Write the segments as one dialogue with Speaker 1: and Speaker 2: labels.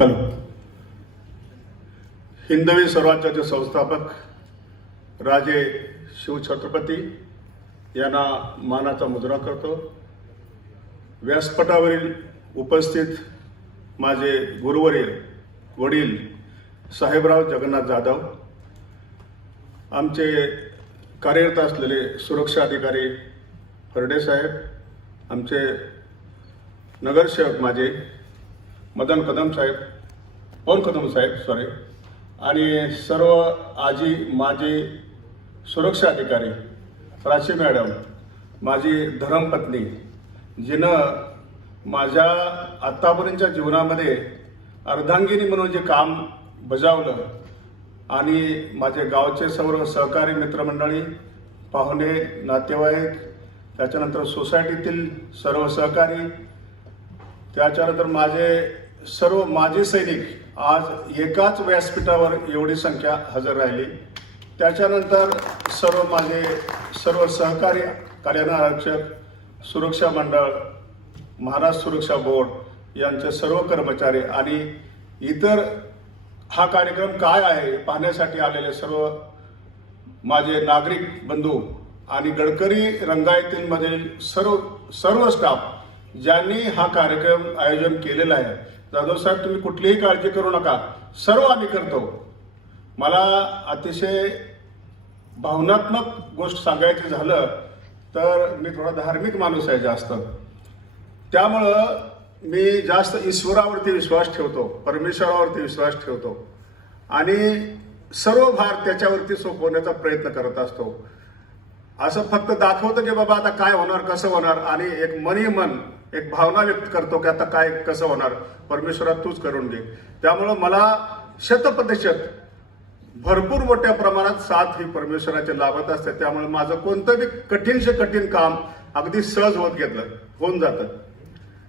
Speaker 1: Hello. हिंदवी स्वराज्याचे संस्थापक राजे शिवछत्रपती यांना मानाचा मुद्रा करतो. व्यासपटावरील उपस्थित माझे गुरुवरील वडील साहेबराव जगन्नाथ जाधव आमचे कार्यरत असलेले सुरक्षा अधिकारी हरडे साहेब आमचे नगरसेवक माझे मदन कदम साहेब पवन कदम साहेब सॉरी आणि सर्व आजी माझे सुरक्षा अधिकारी प्राची मॅडम माझी धर्मपत्नी जिनं माझ्या आत्तापर्यंतच्या जीवनामध्ये अर्धांगिनी म्हणून जे काम बजावलं आणि माझे गावचे सर्व सहकारी मित्रमंडळी पाहुणे नातेवाईक त्याच्यानंतर सोसायटीतील सर्व सहकारी त्याच्यानंतर माझे सर्व माजी सैनिक आज एकाच व्यासपीठावर एवढी संख्या हजर राहिली. त्याच्यानंतर सर्व माझे सर्व सहकारी कल्याण आरक्षक सुरक्षा मंडळ महाराष्ट्र सुरक्षा बोर्ड यांचे सर्व कर्मचारी आणि इतर हा कार्यक्रम काय आहे पाहण्यासाठी आलेले सर्व माझे नागरिक बंधू आणि गडकरी रंगायतींमधील सर्व सर्व स्टाफ ज्यांनी हा कार्यक्रम आयोजन केलेला आहे जाधव साहेब तुम्ही कुठलीही काळजी करू नका. सर्व आम्ही करतो. मला अतिशय भावनात्मक गोष्ट सांगायची झालं तर मी थोडा धार्मिक माणूस आहे जास्त. त्यामुळं मी जास्त ईश्वरावरती विश्वास ठेवतो परमेश्वरावरती विश्वास ठेवतो. आणि सर्व भार त्याच्यावरती सोपवण्याचा प्रयत्न करत असतो. असं फक्त दाखवतं की बाबा आता काय होणार कसं होणार? आणि एक मनी मन एक भावना व्यक्त करतो की आता काय कसं होणार? परमेश्वरात तूच करून घे. त्यामुळं मला शतप्रतिशत भरपूर मोठ्या प्रमाणात साथ ही परमेश्वराची लाभत असते. त्यामुळे माझं कोणतंही कठीणशे कठीण काम अगदी सहज होत घेतलं होऊन जातं.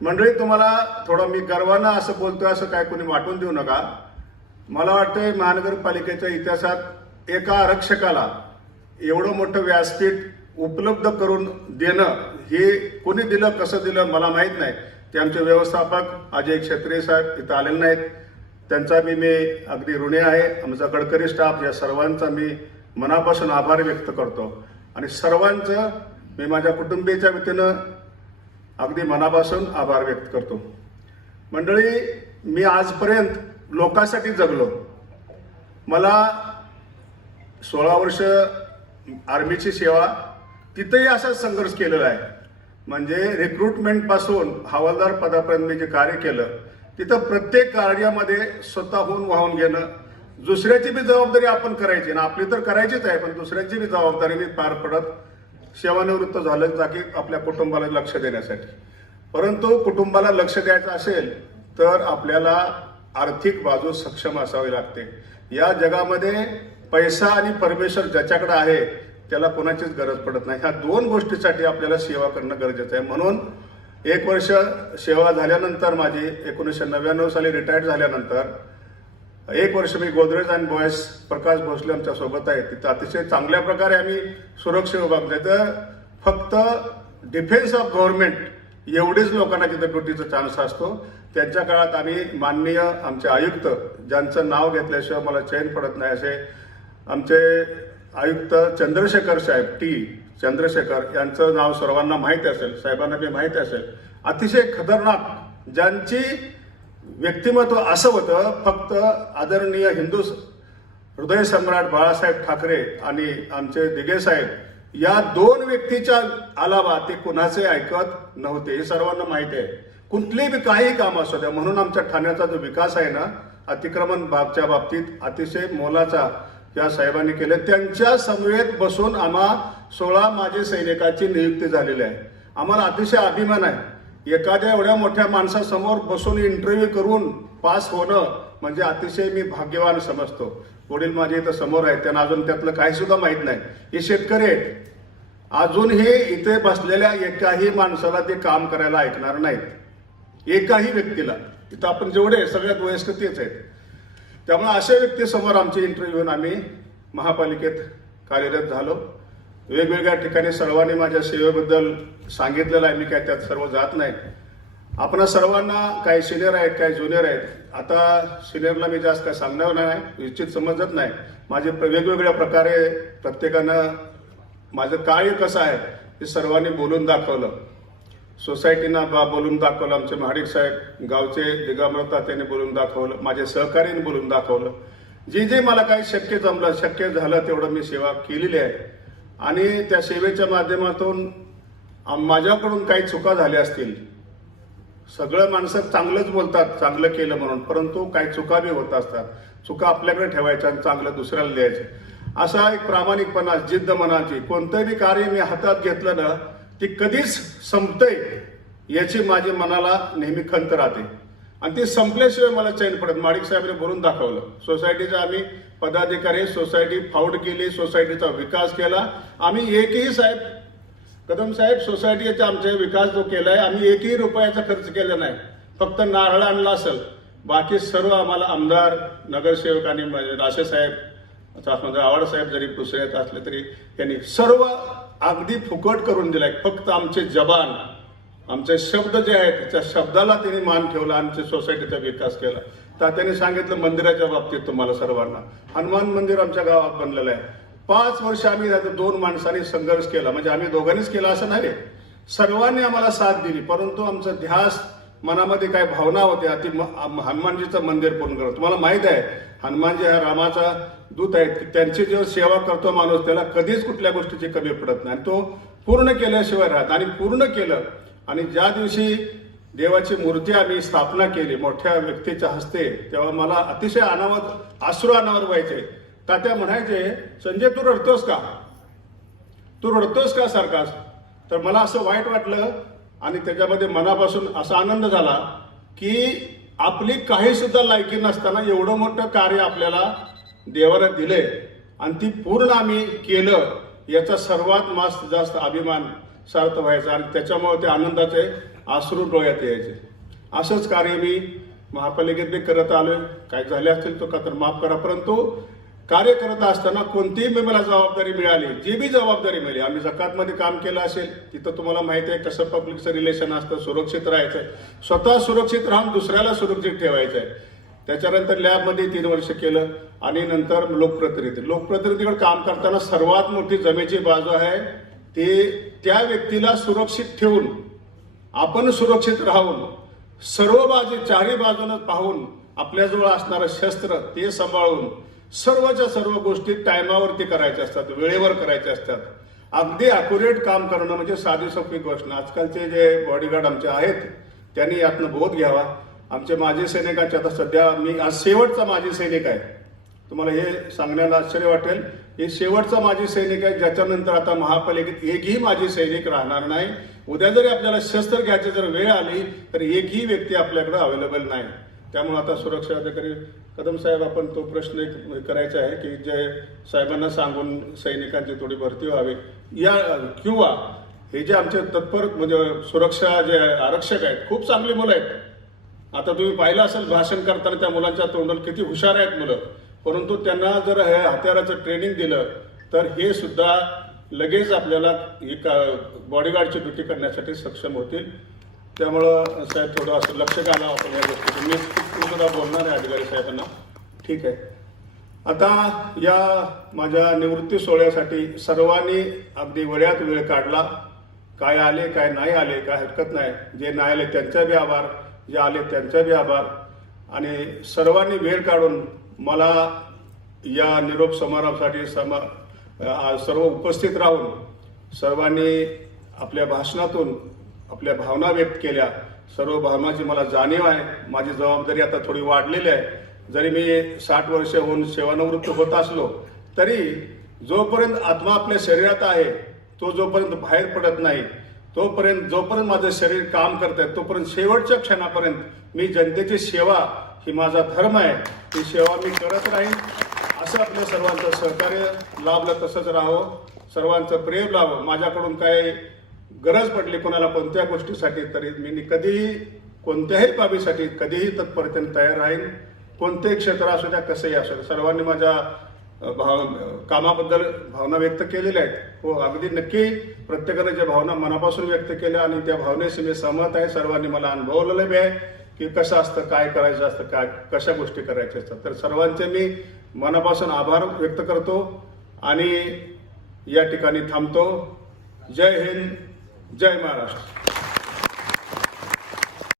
Speaker 1: मंडळी तुम्हाला थोडं मी गर्वानं असं बोलतोय असं काय कोणी वाटून देऊ नका. मला वाटतंय महानगरपालिकेच्या इतिहासात एका आरक्षकाला एवढं मोठं व्यासपीठ उपलब्ध करून देणं हे कोणी दिलं कसं दिलं मला माहीत नाही. ते आमचे व्यवस्थापक अजय क्षत्रिय साहेब इथं आलेले नाहीत. त्यांचा मी मी अगदी ऋणी आहे. आमचा गडकरी स्टाफ या सर्वांचा मी मनापासून आभार व्यक्त करतो. आणि सर्वांचं मी माझ्या कुटुंबियाच्या वतीनं अगदी मनापासून आभार व्यक्त करतो. मंडळी मी आजपर्यंत लोकांसाठी जगलो. मला सोळा वर्ष आर्मीची सेवा तिथंही असाच संघर्ष केलेला आहे. म्हणजे रिक्रुटमेंटपासून हवालदार पदापर्यंत मी जे कार्य केलं तिथं प्रत्येक कार्यामध्ये स्वतःहून वाहून घेणं दुसऱ्याची बी जबाबदारी आपण करायची. ना आपली तर करायचीच आहे पण दुसऱ्यांची बी जबाबदारी मी पार पडत सेवानिवृत्त झालं जागी आपल्या कुटुंबाला लक्ष देण्यासाठी. परंतु कुटुंबाला लक्ष द्यायचं असेल तर आपल्याला आर्थिक बाजू सक्षम असावी लागते. या जगामध्ये पैसा आणि परमेश्वर ज्याच्याकडे आहे त्याला कोणाचीच गरज पडत नाही. ह्या दोन गोष्टीसाठी आपल्याला सेवा करणं गरजेचं आहे. म्हणून एक वर्ष सेवा झाल्यानंतर माझी एकोणीसशे नव्याण्णव साली रिटायर्ड झाल्यानंतर एक वर्ष मी गोदरेज अँड बॉयस प्रकाश भोसले आमच्यासोबत आहे तिथं अतिशय चांगल्या प्रकारे आम्ही सुरक्षा विभाग म्हणजे तर फक्त डिफेन्स ऑफ गव्हर्नमेंट एवढेच लोकांना तिथं ड्युटीचा चान्स असतो. त्यांच्या काळात आम्ही माननीय आमचे आयुक्त ज्यांचं नाव घेतल्याशिवाय मला चैन पडत नाही असे आमचे आयुक्त चंद्रशेखर साहेब टी. चंद्रशेखर यांचं नाव सर्वांना माहीत असेल साहेबांना बी माहीत असेल. अतिशय खतरनाक ज्यांची व्यक्तिमत्व असं होतं फक्त आदरणीय हिंदू हृदय सम्राट बाळासाहेब ठाकरे आणि आमचे दिगे साहेब या दोन व्यक्तीच्या अलावा ते कुणाचे ऐकत नव्हते हे सर्वांना माहिती आहे. कुठलेही बी काही काम असू द्या म्हणून आमच्या ठाण्याचा जो विकास आहे ना अतिक्रमण बाबच्या बाबतीत अतिशय मोलाचा या साहेबांनी केले. त्यांच्या समवेत बसून आम्हा सोळा माजी सैनिकाची नियुक्ती झालेली आहे. आम्हाला अतिशय अभिमान आहे. एखाद्या एवढ्या मोठ्या माणसासमोर बसून इंटरव्ह्यू करून पास होणं म्हणजे अतिशय मी भाग्यवान समजतो. वडील माझे इथं समोर आहेत. त्यांना अजून त्यातलं काही सुद्धा माहीत नाही. हे शेतकरी आहेत. अजूनही इथे बसलेल्या एकाही माणसाला ते काम करायला ऐकणार नाहीत. एकाही व्यक्तीला. इथं आपण जेवढे सगळ्यात वयस्क तेच आहेत. त्यामुळे अशा व्यक्तीसमोर आमचे इंटरव्ह्यू घेऊन आम्ही महापालिकेत कार्यरत झालो. वेगवेगळ्या ठिकाणी सर्वांनी माझ्या सेवेबद्दल सांगितलेलं आहे. मी काय त्यात सर्व जात नाही. आपण सर्वांना काही सिनियर आहेत काही ज्युनियर आहेत. आता सिनियरला मी जास्त काय सांगणार नाही. निश्चित समजत नाही. माझे प्र- वेगवेगळ्या प्रकारे प्रत्येकानं माझं कार्य कसं आहे हे सर्वांनी बोलून दाखवलं. सोसायटीनं बा बोलून दाखवलं आमचे महाडिक साहेब गावचे दिगामृता त्याने बोलून दाखवलं माझे सहकार्याने बोलून दाखवलं. जे जे मला काही शक्य जमलं शक्य झालं तेवढं मी सेवा केलेली आहे. आणि त्या सेवेच्या माध्यमातून माझ्याकडून काही चुका झाल्या असतील. सगळं माणसं चांगलंच बोलतात चांगलं केलं म्हणून परंतु काही चुका बी होत असतात. चुका आपल्याकडे ठेवायच्या आणि चांगलं दुसऱ्याला द्यायचं. असा एक प्रामाणिकपणा जिद्द मनाची कोणतंही कार्य मी हातात घेतलं ना ती कधीच संपतंय याची माझी मनाला नेहमी खंत राहते. आणि ती संपल्याशिवाय मला चैन पडत. माडिक साहेबांनी बोलून दाखवलं. सोसायटीचा आम्ही पदाधिकारी सोसायटी फाऊंड केली सोसायटीचा विकास केला. आम्ही एकही साहेब कदम साहेब सोसायटीचा आमचा विकास जो केला आहे आम्ही एकही रुपयाचा खर्च केला नाही. फक्त नारळ आणला असेल. बाकी सर्व आम्हाला आमदार नगरसेवक आणि राशे साहेब म्हणजे आवाड साहेब जरी दुसरे येत असले तरी त्यांनी सर्व अगदी फुकट करून दिलाय. फक्त आमचे जबान आमचे शब्द जे आहेत त्या शब्दाला त्यांनी मान ठेवला आमच्या सोसायटीचा विकास केला. तर त्यांनी सांगितलं मंदिराच्या बाबतीत तुम्हाला सर्वांना. हनुमान मंदिर आमच्या गावात बनलेलं आहे. पाच वर्ष आम्ही त्याचा दोन माणसांनी संघर्ष केला. म्हणजे आम्ही दोघांनीच केला असं नाही सर्वांनी आम्हाला साथ दिली. परंतु आमचं ध्यास मनामध्ये काय भावना होत्या ती म- हनुमानजीचं मंदिर पूर्ण करत तुम्हाला माहीत आहे हनुमानजी हा रामाचा दूत आहेत. की त्यांची जेव्हा सेवा करतो माणूस त्याला कधीच कुठल्या गोष्टीची कमी पडत नाही. आणि तो पूर्ण केल्याशिवाय राहत. आणि पूर्ण केलं आणि ज्या दिवशी देवाची मूर्ती आम्ही स्थापना केली मोठ्या व्यक्तीच्या हस्ते तेव्हा मला अतिशय अनावर आश्रू अनावर व्हायचे. तात्या म्हणायचे संजय तू रडतोस का? तू रडतोस का सारखास तर मला असं वाईट वाटलं आणि त्याच्यामध्ये मनापासून असा आनंद झाला की आपली काही सुद्धा लायकी नसताना एवढं मोठं कार्य आपल्याला देवानं दिले आणि ती पूर्ण आम्ही केलं याचा सर्वात मास्त जास्त अभिमान सार्थ व्हायचा. आणि त्याच्यामुळे ते आनंदाचे अश्रू डोळ्यात यायचे. असंच कार्य मी महापालिकेत बी करत आलोय. काय झाले असतील तो का तर माफ करा. परंतु कार्य करत असताना कोणतीही मी मला जबाबदारी मिळाली जी बी जबाबदारी मिळाली आम्ही जकातमध्ये काम केलं असेल तिथं तुम्हाला माहिती आहे कसं पब्लिकचं रिलेशन असतं सुरक्षित राहायचं. स्वतः सुरक्षित राहून दुसऱ्याला सुरक्षित ठेवायचं आहे त्याच्यानंतर लॅबमध्ये तीन वर्ष केलं आणि नंतर लोकप्रतिनिधी. लोकप्रतिनिधीकडे काम करताना सर्वात मोठी जमेची बाजू आहे ते त्या व्यक्तीला सुरक्षित ठेवून आपण सुरक्षित राहून सर्व बाजू चारही बाजूनं पाहून आपल्याजवळ असणारं शस्त्र ते सांभाळून सर्वच्या सर्व गोष्टी टायमावरती करायच्या असतात वेळेवर करायच्या असतात. अगदी अॅक्युरेट काम करणं म्हणजे साधी सोपी गोष्ट. नाही. आजकालचे जे बॉडीगार्ड आमचे आहेत त्यांनी यातनं बोध घ्यावा. आमचे माजी सैनिकांचे आता सध्या मी आज शेवटचा माजी सैनिक आहे. तुम्हाला हे सांगण्याला आश्चर्य वाटेल. हे शेवटचा माजी सैनिक आहे ज्याच्यानंतर आता महापालिकेत एकही माजी सैनिक राहणार नाही. उद्या जरी आपल्याला शस्त्र घ्यायची जर वेळ आली तर एकही व्यक्ती आपल्याकडे अवेलेबल नाही. त्यामुळे आता सुरक्षा अधिकारी कदम साहेब आपण तो प्रश्न एक करायचा आहे की जे साहेबांना सांगून सैनिकांची थोडी भरती व्हावी. या किंवा हे जे आमचे तत्पर म्हणजे सुरक्षा जे आरक्षक आहेत खूप चांगली मुलं आहेत. आता तुम्ही पाहिलं असेल भाषण करताना त्या मुलांच्या तोंडाला किती हुशार आहेत मुलं. परंतु त्यांना जर हे हत्याराचं ट्रेनिंग दिलं तर हे सुद्धा लगेच आपल्याला एक बॉडीगार्डची ड्युटी करण्यासाठी सक्षम होतील. त्यामुळं साहेब थोडं असं लक्ष घालावं आपण या गोष्टीचं. मी खूप सुद्धा बोलणार आहे अधिकारी साहेबांना. ठीक आहे. आता या माझ्या निवृत्ती सोहळ्यासाठी सर्वांनी अगदी वेळात वेळ काढला. काय आले काय नाही आले काय हरकत नाही. जे नाही आले त्यांचा बी आभार जे आले त्यांचा बी आभार. आणि सर्वांनी वेळ काढून मला या निरोप समारंभासाठी समा सर्व उपस्थित राहून सर्वांनी आपल्या भाषणातून आपल्या भावना व्यक्त केल्या. सर्व भावनाची मला जाणीव आहे. माझी जबाबदारी आता थोडी वाढलेली आहे. जरी मी साठ वर्ष होऊन सेवानिवृत्त होत असलो तरी जोपर्यंत आत्मा आपल्या शरीरात आहे तो जोपर्यंत बाहेर पडत नाही तोपर्यंत जोपर्यंत माझं शरीर काम करत आहे तोपर्यंत शेवटच्या क्षणापर्यंत मी जनतेची सेवा ही माझा धर्म आहे. ती सेवा मी करत राहीन. असं आपल्या सर्वांचं सहकार्य लाभलं तसंच राहावं. सर्वांचं प्रेम लावं माझ्याकडून काय गरज पडली कोणाला कोणत्या गोष्टीसाठी तरी मी कधीही कोणत्याही बाबीसाठी कधीही तत्परतेने तयार राहीन. कोणतेही क्षेत्र असू द्या कसंही असू द्या. सर्वांनी माझ्या भाव कामाबद्दल भावना व्यक्त केलेल्या आहेत. हो अगदी नक्की प्रत्येकाने ज्या भावना मनापासून व्यक्त केल्या आणि त्या भावनेशी मी सहमत आहे. सर्वांनी मला अनुभवलेलं बी आहे की कसं असतं काय करायचं असतं काय कशा गोष्टी करायच्या असतात. तर सर्वांचे मी मनापासून आभार व्यक्त करतो आणि या ठिकाणी थांबतो. जय हिंद. जय महाराष्ट्र